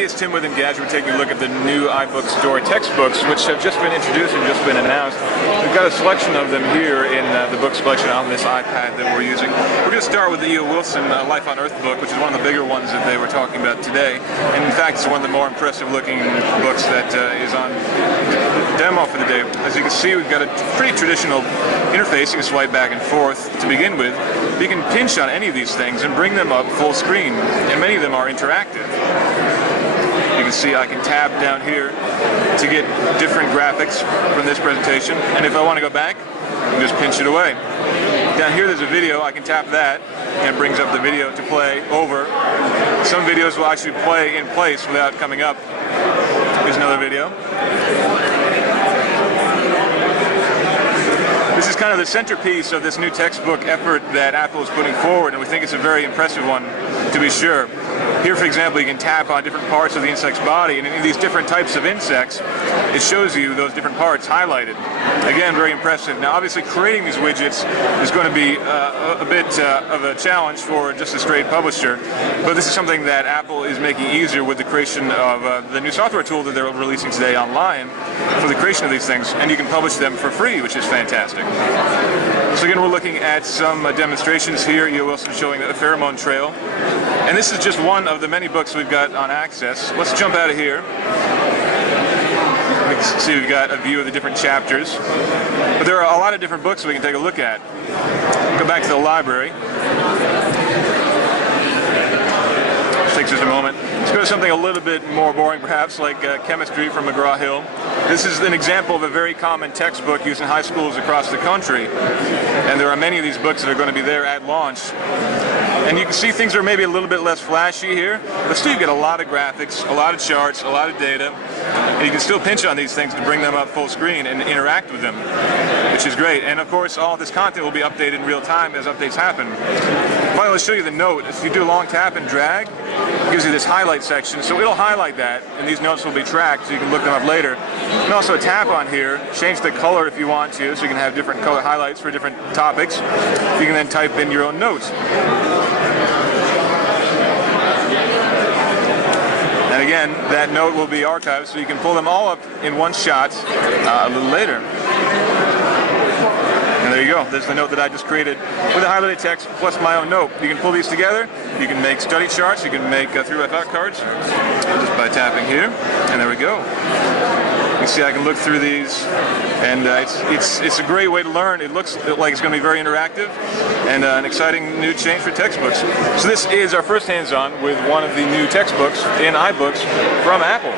everybody, it's Tim with Engadget. We're taking a look at the new iBooks Store textbooks, which have just been introduced and just been announced. We've got a selection of them here in the book selection on this iPad that we're using. We're going to start with the E.O. Wilson Life on Earth book, which is one of the bigger ones that they were talking about today. And in fact, it's one of the more impressive looking books that is on demo for the day. As you can see, we've got a pretty traditional interface. You can swipe back and forth to begin with. You can pinch on any of these things and bring them up full screen, and many of them are interactive. You can see I can tab down here to get different graphics from this presentation, and if I want to go back, I can just pinch it away. Down here there's a video. I can tap that, and it brings up the video to play over. Some videos will actually play in place without coming up. Here's another video. This is kind of the centerpiece of this new textbook effort that Apple is putting forward, and we think it's a very impressive one, to be sure. Here, for example, you can tap on different parts of the insect's body, and in these different types of insects, it shows you those different parts highlighted. Again, very impressive. Now, obviously, creating these widgets is going to be a bit of a challenge for just a straight publisher, but this is something that Apple is making easier with the creation of the new software tool that they're releasing today online for the creation of these things, and you can publish them for free, which is fantastic. So again, we're looking at some demonstrations here. E.O. Wilson showing the pheromone trail. And this is just one of the many books we've got on Access. Let's jump out of here. You can see we've got a view of the different chapters. But there are a lot of different books we can take a look at. Go back to the library. Takes just a moment. Let's go to something a little bit more boring, perhaps, like chemistry from McGraw-Hill. This is an example of a very common textbook used in high schools across the country. And there are many of these books that are going to be there at launch. And you can see things are maybe a little bit less flashy here, but still you get a lot of graphics, a lot of charts, a lot of data. And you can still pinch on these things to bring them up full screen and interact with them, which is great. And of course, all this content will be updated in real time as updates happen. Finally, let's show you the note. If you do a long tap and drag, it gives you this highlight section. So it'll highlight that, and these notes will be tracked so you can look them up later. You can also tap on here, change the color if you want to, so you can have different color highlights for different topics. You can then type in your own notes. And again, that note will be archived, so you can pull them all up in one shot a little later. And there you go. There's the note that I just created with the highlighted text plus my own note. You can pull these together. You can make study charts. You can make 3x5 cards just by tapping here. And there we go. You see I can look through these, and it's a great way to learn. It looks like it's going to be very interactive and an exciting new change for textbooks. So this is our first hands-on with one of the new textbooks in iBooks from Apple.